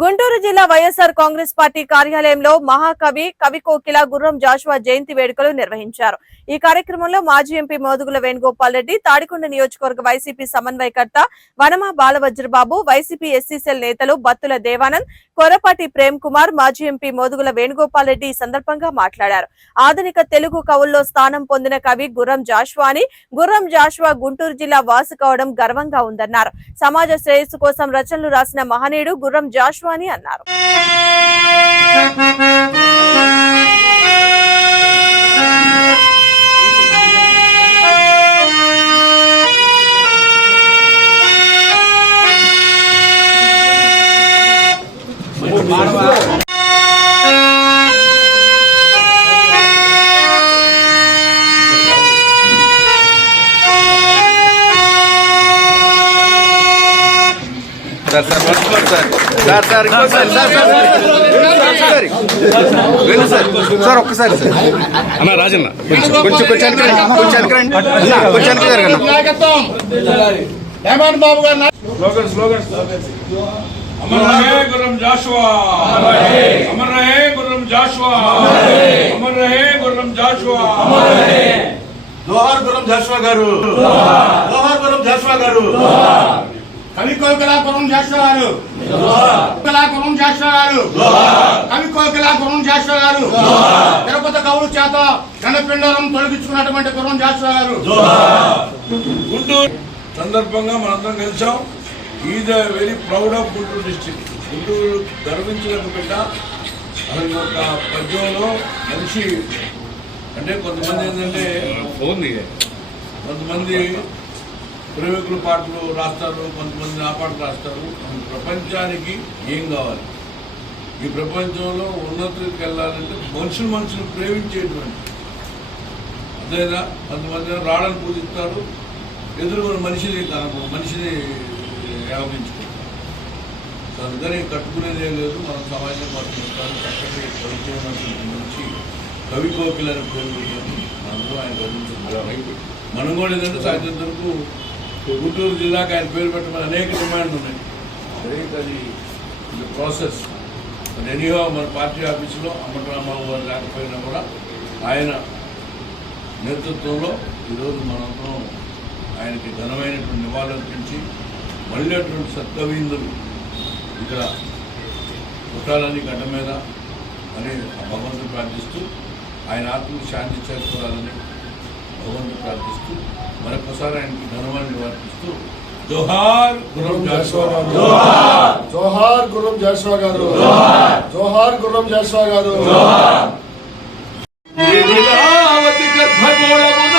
గుంటూరు జిల్లా వైఎస్ఆర్ కాంగ్రెస్ పార్టీ కార్యాలయంలో మహాకవి కవి కోకిల గుర్రం జాషువా జయంతి వేడుకలు నిర్వహించారు. ఈ కార్యక్రమంలో మాజీ ఎంపీ మోదుగుల వేణుగోపాల్ రెడ్డి తాడికొండ నియోజకవర్గ వైసీపీ సమన్వయకర్త వనమ బాలవజ్రబాబు వైసీపీ ఎస్సీసీఎల్ నేతలు బత్తుల దేవానంద్ కొరపాటి ప్రేమ్ కుమార్ మాజీ ఎంపీ మోదుగుల వేణుగోపాల్ రెడ్డి ఈ సందర్భంగా మాట్లాడారు. ఆధునిక తెలుగు కవుల్లో స్థానం పొందిన కవి గుర్రం జాషువా అని గుర్రం జాషువా గుంటూరు జిల్లా వాసు కావడం గర్వంగా ఉందన్నారు. సమాజ శ్రేయస్సు కోసం రచనలు రాసిన మహనీయుడు గుర్రం జాషువా అని అన్నారు. సార్ సార్ పట్టుకోండి సార్ సార్ సార్ ఇంకోసారి సార్ సార్ సార్ వెళ్ళి సార్ సార్ ఒక్కసారి సార్ అన్న రాజన్న కొంచెం కొంచెం వెనకరండి కొంచెం వెనకరండి అన్న, కొంచెం వెనక జరగండి నాయకత్వం హేమంత్ బాబు గారు अमर रहे गुरम जाशुआ अमर रहे गुरम जाशुआ अमर रहे गुरम जाशुआ జోహార్ గురం జాషువా గారు జోహార్ గురం జాషువా గారు కవి కోకిల గురం జాషువా గారు కోకిల గారు కవి కోకిల గురం జాషువా గారు తిరుపతి కవుల చేత గణపిండలం తొలగించుకున్నటువంటి గురం జాషువా గారు గుంటూరు సందర్భంగా మనందరం కలిసాం is a very proud of Guntur district. Guntur గర్వించలేక బిడ్డ అసలు ఒక పద్యంలో మనిషి అంటే కొంతమంది ఏంటంటే కొంతమంది ప్రేమికుల పాటలు రాస్తారు కొంతమంది ఆ పాటలు రాస్తారు ప్రపంచానికి ఏం కావాలి? ఈ ప్రపంచంలో ఉన్నతికి వెళ్ళాలంటే మనుషులు మనుషులు ప్రేమించేటువంటి. అదేనా? కొంతమంది రాళ్ళని పూజిస్తారు ఎదురుకొని మనిషిని కనప మనిషిని వ్యాపించుకుంటారు సో అందుకని కట్టుకునేదే లేదు మనం సమాజం పట్టుకుంటాం చక్కటి కవిత్వం నుంచి కవి కోకిలని పేరు అందరూ ఆయన గౌరవించుకుంటాం మనం కూడా ఏంటంటే సాయంత్రం వరకు గుంటూరు జిల్లాకి ఆయన పేరు పెట్టమని అనేక డిమాండ్లు ఉన్నాయి. అనేక అది? ప్రాసెస్ ఎనీహో మన పార్టీ ఆఫీసులో అమ్మటరామారావు గారు లేకపోయినా కూడా ఆయన నేతృత్వంలో ఈరోజు మనందరం ఆయనకి ఘనమైనటువంటి నివాళులర్పించి మళ్ళీ అటువంటి సత్కవీందులు ఇక్కడ పుట్టాలని గడ్డ మీద అని ఆ ప్రార్థిస్తూ ఆయన ఆత్మకు శాంతి చేకూరాలని భగవంతుడు ప్రార్థిస్తూ మరొకసారి ఆయనకి ఘనవాన్ని నివారిస్తూ జోహార్ గురం జాషువా జోహార్! గుర్రం జాషువా గారు జోహార్ గుర్రం జాషువా గారు లీలావతి గర్భగోళమున